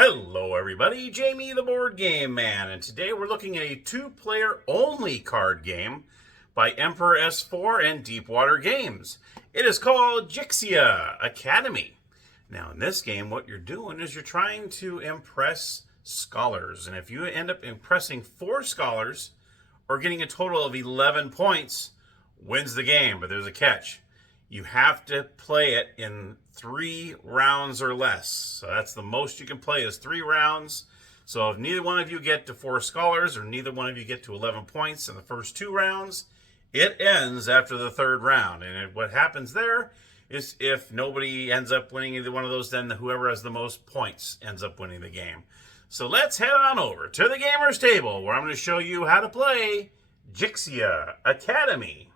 Hello everybody, Jamie the Board Game Man, and today we're looking at a two-player only card game by Emperor S4 and Deepwater Games. It is called Jixia Academy. Now in this game, what you're doing is you're trying to impress scholars, and if you end up impressing 4 scholars or getting a total of 11 points, wins the game. But there's a catch. You have to play it in 3 rounds or less. So that's the most you can play is 3 rounds. So if neither one of you get to 4 scholars or neither one of you get to 11 points in the first 2 rounds, it ends after the 3rd round. And what happens there is if nobody ends up winning either one of those, then whoever has the most points ends up winning the game. So let's head on over to the Gamer's Table, where I'm going to show you how to play Jixia Academy.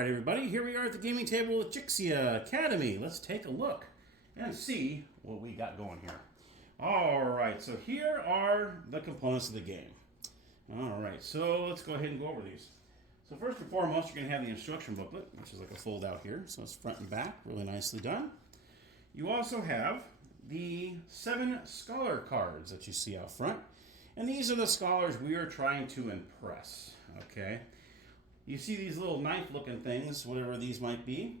Everybody, here we are at the gaming table with Jixia Academy. Let's take a look and see what we got going here. Alright, so here are the components of the game. Alright, so let's go ahead and go over these. So first and foremost, you're going to have the instruction booklet, which is like a fold out here. So it's front and back, really nicely done. You also have the 7 scholar cards that you see out front. And these are the scholars we are trying to impress. Okay. You see these little knife-looking things, whatever these might be.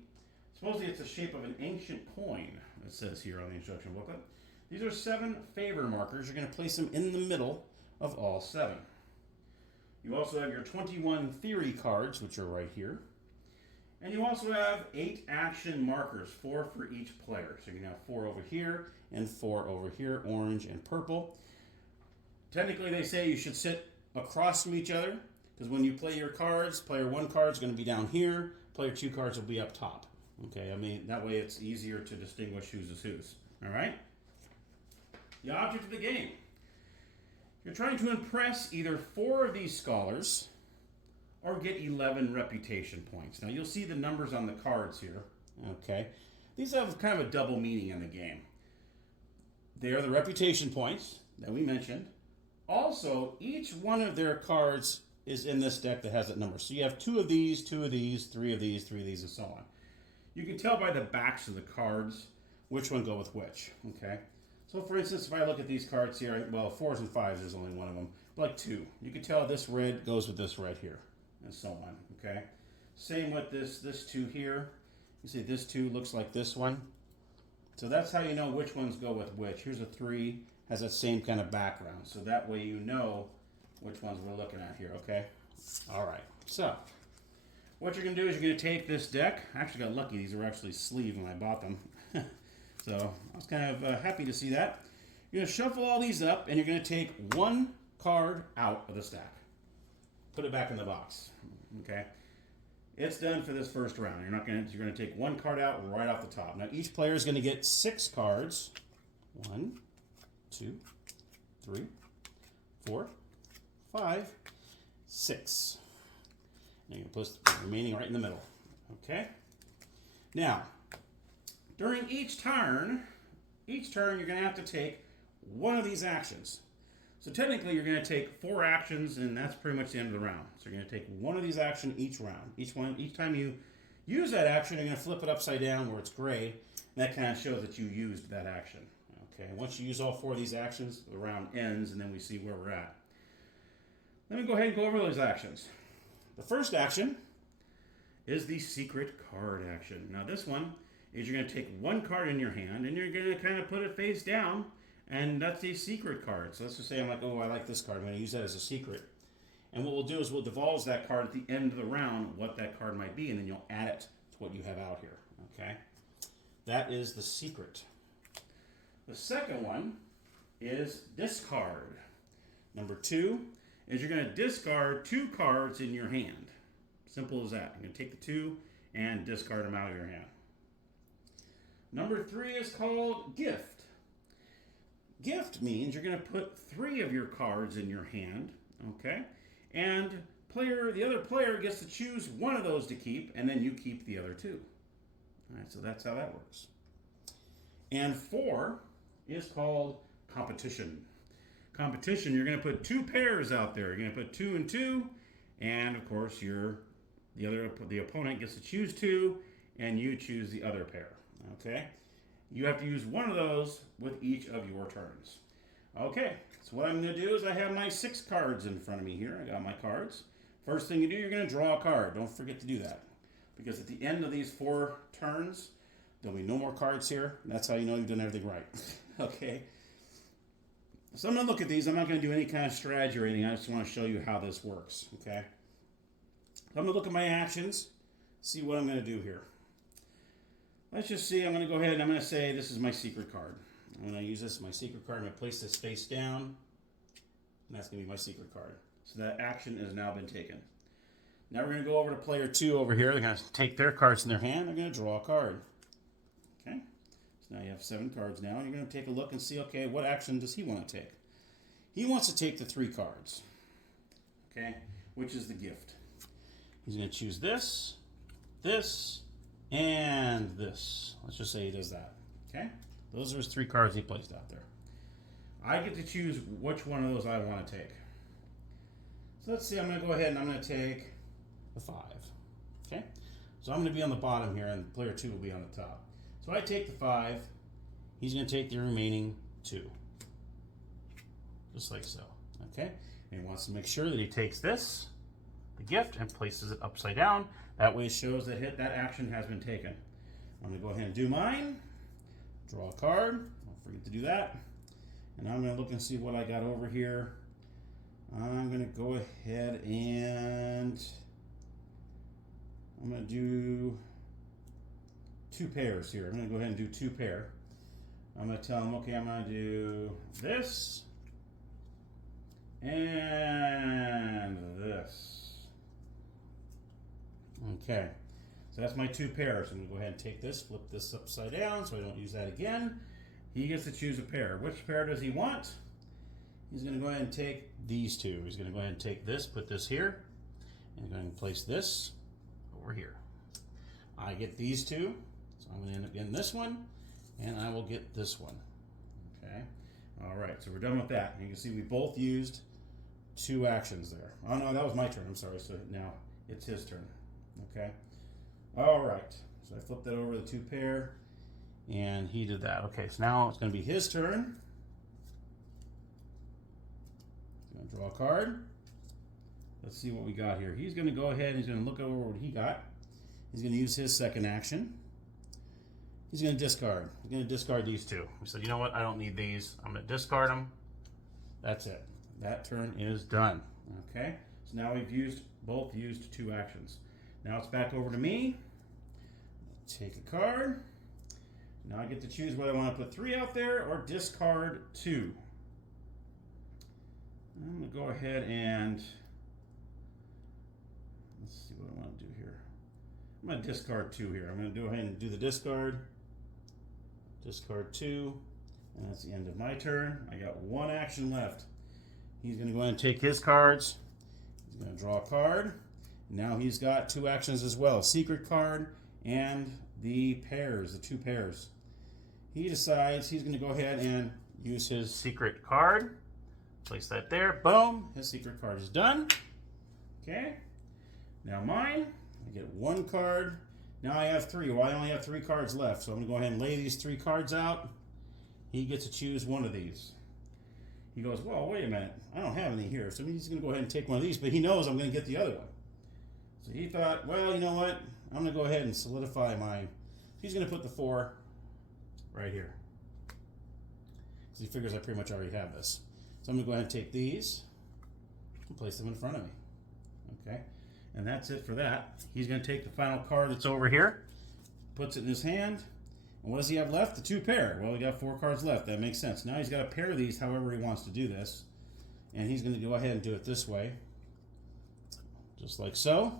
Supposedly it's the shape of an ancient coin, it says here on the instruction booklet. These are 7 favor markers. You're going to place them in the middle of all 7. You also have your 21 theory cards, which are right here. And you also have 8 action markers, 4 for each player. So you can have 4 over here and 4 over here, orange and purple. Technically, they say you should sit across from each other. Because when you play your cards, player 1 card is going to be down here, player 2 cards will be up top. Okay, I mean, that way it's easier to distinguish whose is whose. All right? The object of the game. You're trying to impress either 4 of these scholars or get 11 reputation points. Now, you'll see the numbers on the cards here. Okay? These have kind of a double meaning in the game. They are the reputation points that we mentioned. Also, each one of their cards is in this deck that has that number. So you have 2 of these, 2 of these, 3 of these, 3 of these, and so on. You can tell by the backs of the cards which one go with which. Okay. So for instance, if I look at these cards here, well, 4s and 5s, there's only one of them. Like 2. You can tell this red goes with this red here, and so on. Okay. Same with this 2 here. You see this 2 looks like this one. So that's how you know which ones go with which. Here's a 3, has that same kind of background. So that way you know which ones we're looking at here, okay? All right, so what you're going to do is you're going to take this deck. I actually got lucky. These were actually sleeved when I bought them. So I was kind of happy to see that. You're going to shuffle all these up, and you're going to take 1 card out of the stack. Put it back in the box, okay? It's done for this first round. You're going to take 1 card out right off the top. Now, each player is going to get 6 cards. 1, 2, 3, 4, 5, 6. Now you're going to put the remaining right in the middle. Okay? Now, during each turn you're going to have to take 1 of these actions. So technically you're going to take 4 actions, and that's pretty much the end of the round. So you're going to take 1 of these actions each round. Each time you use that action, you're going to flip it upside down where it's gray. And that kind of shows that you used that action. Okay? Once you use all 4 of these actions, the round ends, and then we see where we're at. Let me go ahead and go over those actions. The first action is the secret card action. Now this one is you're going to take 1 card in your hand and you're going to kind of put it face down, and that's a secret card. So let's just say I'm like, oh, I like this card. I'm going to use that as a secret. And what we'll do is we'll divulge that card at the end of the round, what that card might be, and then you'll add it to what you have out here. Okay? That is the secret. The second one is discard. Number 2 is you're going to discard 2 cards in your hand. Simple as that. You're going to take the 2 and discard them out of your hand. Number 3 is called gift. Gift means you're going to put 3 of your cards in your hand, okay? And the other player gets to choose one of those to keep, and then you keep the other 2. All right, so that's how that works. And 4 is called competition. Competition, you're going to put 2 pairs out there. You're going to put 2 and 2, and of course the opponent gets to choose 2, and you choose the other pair. Okay? You have to use one of those with each of your turns. Okay, so what I'm going to do is I have my 6 cards in front of me here. I got my cards. First thing you do, you're going to draw a card. Don't forget to do that. Because at the end of these 4 turns, there'll be no more cards here. That's how you know you've done everything right. Okay? So I'm going to look at these. I'm not going to do any kind of strategy or anything. I just want to show you how this works. Okay? I'm going to look at my actions, see what I'm going to do here. Let's just see. I'm going to go ahead and I'm going to say this is my secret card. I'm going to use this as my secret card. I'm going to place this face down. And that's going to be my secret card. So that action has now been taken. Now we're going to go over to player 2 over here. They're going to take their cards in their hand. They're going to draw a card. Okay? So now you have 7 cards now. You're going to take a look and see, okay, what action does he want to take? He wants to take the 3 cards. Okay? Which is the gift. He's going to choose this, this, and this. Let's just say he does that. Okay? Those are his 3 cards he placed out there. I get to choose which one of those I want to take. So let's see, I'm going to go ahead and I'm going to take the 5. Okay? So I'm going to be on the bottom here and player 2 will be on the top. So I take the 5. He's going to take the remaining 2. Just like so. Okay? And he wants to make sure that he takes this, the gift, and places it upside down. That way it shows that that action has been taken. I'm going to go ahead and do mine. Draw a card. Don't forget to do that. And I'm going to look and see what I got over here. I'm going to go ahead and I'm going to do 2 pairs here. I'm going to go ahead and do 2 pair. I'm going to tell him, okay, I'm going to do this and this. Okay, so that's my 2 pairs. I'm going to go ahead and take this, flip this upside down so I don't use that again. He gets to choose a pair. Which pair does he want? He's going to go ahead and take these 2. He's going to go ahead and take this, put this here, and go ahead and place this over here. I get these 2, so I'm going to end up getting this one, and I will get this one. Okay. All right, so we're done with that. You can see we both used 2 actions there. Oh no, that was my turn. I'm sorry. So now it's his turn. Okay. All right. So I flipped that over to the 2 pair, and he did that. Okay, so now it's going to be his turn. He's going to draw a card. Let's see what we got here. He's going to go ahead and he's going to look over what he got. He's going to use his second action. He's going to discard. He's going to discard these 2. He said, you know what? I don't need these. I'm going to discard them. That's it. That turn is done. Okay? So now we've both used 2 actions. Now it's back over to me. Take a card. Now I get to choose whether I want to put 3 out there or discard 2. I'm going to go ahead and let's see what I want to do here. I'm going to discard 2 here. I'm going to go ahead and do the discard. Discard 2. And that's the end of my turn. I got 1 action left. He's going to go ahead and take his cards. He's going to draw a card. Now he's got 2 actions as well. Secret card and the pairs, the 2 pairs. He decides he's going to go ahead and use his secret card. Place that there. Boom. His secret card is done. Okay. Now mine. I get 1 card. Now I have 3. Well, I only have 3 cards left. So I'm going to go ahead and lay these 3 cards out. He gets to choose one of these. He goes, well, wait a minute. I don't have any here. So he's going to go ahead and take one of these. But he knows I'm going to get the other one. So he thought, well, you know what? I'm going to go ahead and solidify mine. He's going to put the 4 right here. Because he figures I pretty much already have this. So I'm going to go ahead and take these and place them in front of me. Okay? And that's it for that. He's going to take the final card that's over here, puts it in his hand. And what does he have left? The 2 pair. Well, he got 4 cards left. That makes sense. Now he's got to pair these however he wants to do this. And he's going to go ahead and do it this way. Just like so.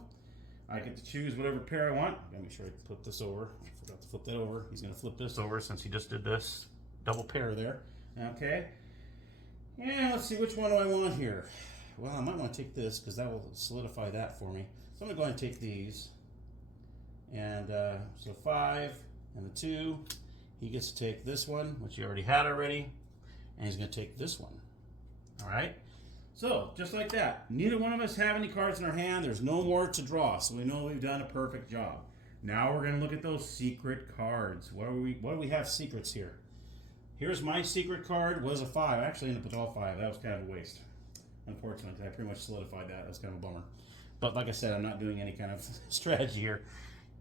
I get to choose whatever pair I want. I gotta make sure I flip this over. I forgot to flip that over. He's going to flip this over since he just did this double pair there. Okay. And let's see, which one do I want here? Well, I might want to take this because that will solidify that for me. So I'm going to go ahead and take these. And so 5 and the 2. he gets to take this one, which he already had already, and he's going to take this one. All right? So, just like that. Neither one of us have any cards in our hand. There's no more to draw, so we know we've done a perfect job. Now we're going to look at those secret cards. What do we have secrets here? Here's my secret card. Was a 5. I actually ended up with all 5. That was kind of a waste. Unfortunately, I pretty much solidified that. That's kind of a bummer. But like I said, I'm not doing any kind of strategy here.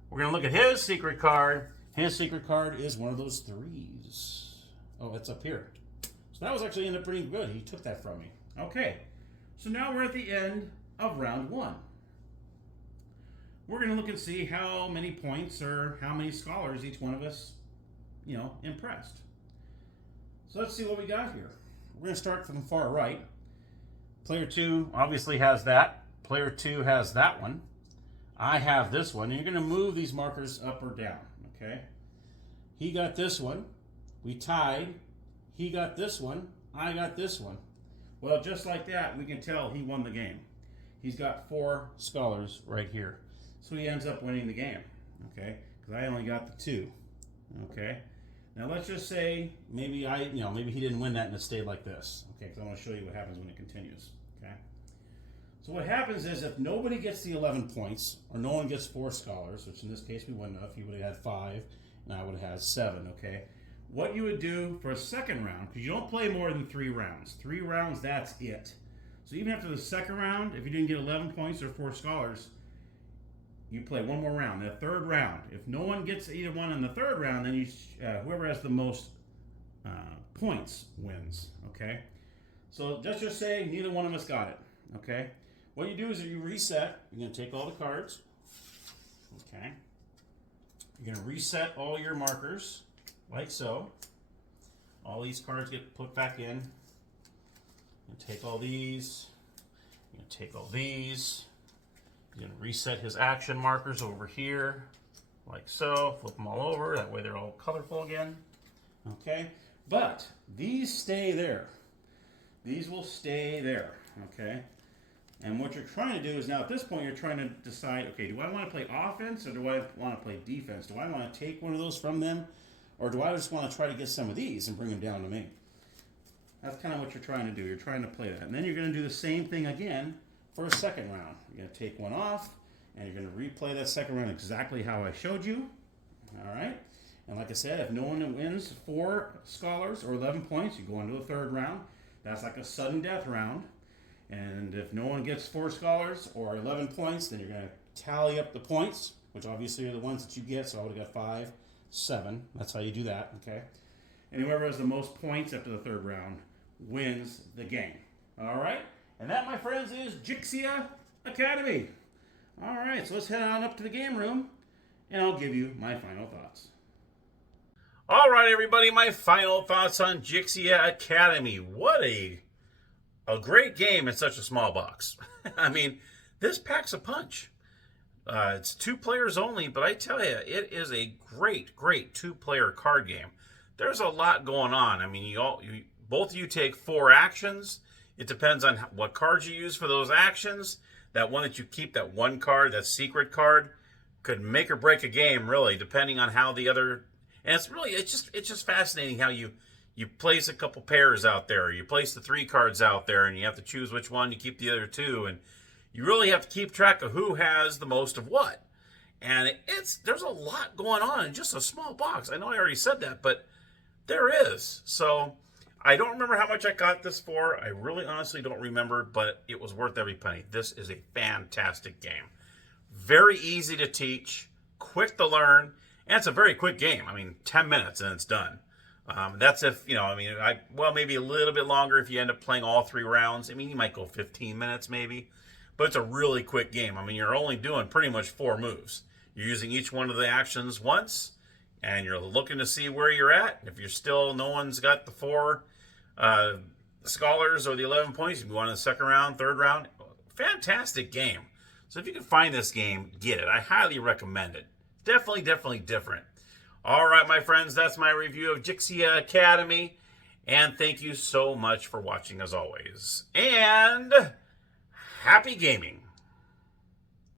We're going to look at his secret card. His secret card is one of those 3s. Oh, it's up here. So that was actually ended up pretty good. He took that from me. Okay. So now we're at the end of round 1. We're going to look and see how many points or how many scholars each one of us, impressed. So let's see what we got here. We're going to start from the far right. Player 2 obviously has that. Player 2 has that one. I have this one. And you're going to move these markers up or down. Okay? He got this one. We tied. He got this one. I got this one. Well, just like that, we can tell he won the game. He's got 4 scholars right here. So he ends up winning the game. Okay? Because I only got the 2. Okay? Now let's just say maybe maybe he didn't win that and it stayed like this. Okay? Because I want to show you what happens when it continues. Okay? So what happens is if nobody gets the 11 points, or no one gets 4 scholars, which in this case we wouldn't have, he would have had 5, and I would have had 7, okay? What you would do for a second round, because you don't play more than 3 rounds. 3 rounds, that's it. So even after the second round, if you didn't get 11 points or 4 scholars, you play one more round. The third round, if no one gets either one in the third round, then whoever has the most points wins, okay? So let's just say neither one of us got it, okay? What you do is you reset. You're going to take all the cards. Okay. You're going to reset all your markers, like so. All these cards get put back in. You take all these. You're going to take all these. You're going to reset his action markers over here, like so. Flip them all over. That way they're all colorful again. Okay. But these stay there. These will stay there. Okay. And what you're trying to do is now at this point you're trying to decide, okay, do I want to play offense or do I want to play defense? Do I want to take one of those from them or do I just want to try to get some of these and bring them down to me? That's kind of what you're trying to do. You're trying to play that. And then you're going to do the same thing again for a second round. You're going to take one off and you're going to replay that second round exactly how I showed you. All right? And like I said, if no one wins 4 scholars or 11 points, you go into the third round. That's like a sudden death round. And if no one gets 4 scholars or 11 points, then you're going to tally up the points, which obviously are the ones that you get. So I would have got 5, 7. That's how you do that, okay? And whoever has the most points after the third round wins the game. All right? And that, my friends, is Jixia Academy. All right, so let's head on up to the game room, and I'll give you my final thoughts. All right, everybody, my final thoughts on Jixia Academy. What a great game in such a small box. I mean, this packs a punch. It's 2 players only, but I tell you, it is a great, great 2-player card game. There's a lot going on. I mean, both of you take 4 actions. It depends on what cards you use for those actions. That one that you keep, that one card, that secret card, could make or break a game, really, depending on how the other. And it's just fascinating how you place a couple pairs out there. You place the 3 cards out there, and you have to choose which one. You keep the other 2, and you really have to keep track of who has the most of what. And there's a lot going on in just a small box. I know I already said that, but there is. So I don't remember how much I got this for. I really honestly don't remember, but it was worth every penny. This is a fantastic game. Very easy to teach, quick to learn, and it's a very quick game. I mean, 10 minutes and it's done. That's if, maybe a little bit longer if you end up playing all 3 rounds. I mean, you might go 15 minutes maybe, but it's a really quick game. I mean, you're only doing pretty much 4 moves. You're using each one of the actions once, and you're looking to see where you're at. If you're still, no one's got the 4 scholars or the 11 points, you can go on to the second round, third round. Fantastic game. So if you can find this game, get it. I highly recommend it. Definitely, definitely different. All right, my friends, that's my review of Jixia Academy. And thank you so much for watching, as always. And happy gaming.